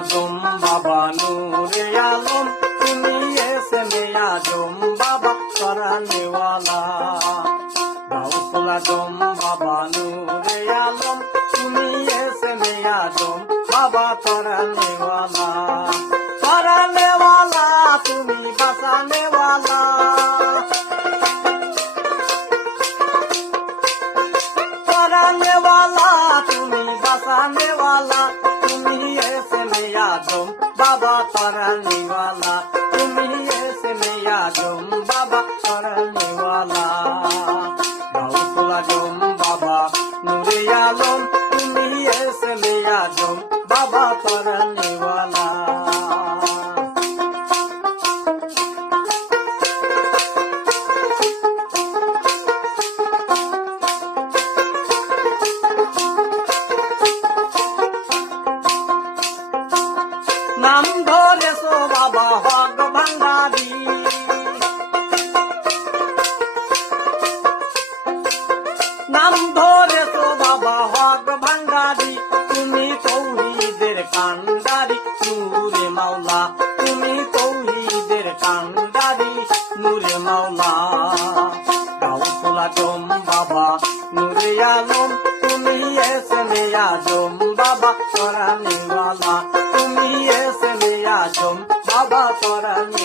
আজম বাবা নূরে আলম, তুমি এসে আজম বাবা তরানেওয়ালা। গাউসুল আজম বাবা নূরে আলম, তুমি এসে আজম বাবা তরানেওয়ালা। তরানেওয়ালা তুমি বাঁচানেওয়ালা, তরানেওয়ালা তুমি বাঁচানেওয়ালা, তুমি এসে আজম বাবা তরানেওয়ালা, তুমি এসে আজম বাবা তরানেওয়ালা। গাউসুল আজম বাবা নূরে আলম, তুমি এসে আজম বাবা তরানেওয়ালা। নাম ধরেছো বাবা হক ভান্ডারী, নাম ধরেছো বাবা হক ভান্ডারী, তুমি তৌহিদের কান্ডারী নূরে মাওলা, তুমি তৌহিদের কান্ডারী নূরে মাওলা। গাউসুল আজম বাবা নূরে আলম, তুমি এসে আজম বাবা তরানেওয়ালা, তুমি এসে আজম বাবা তরানেওয়ালা।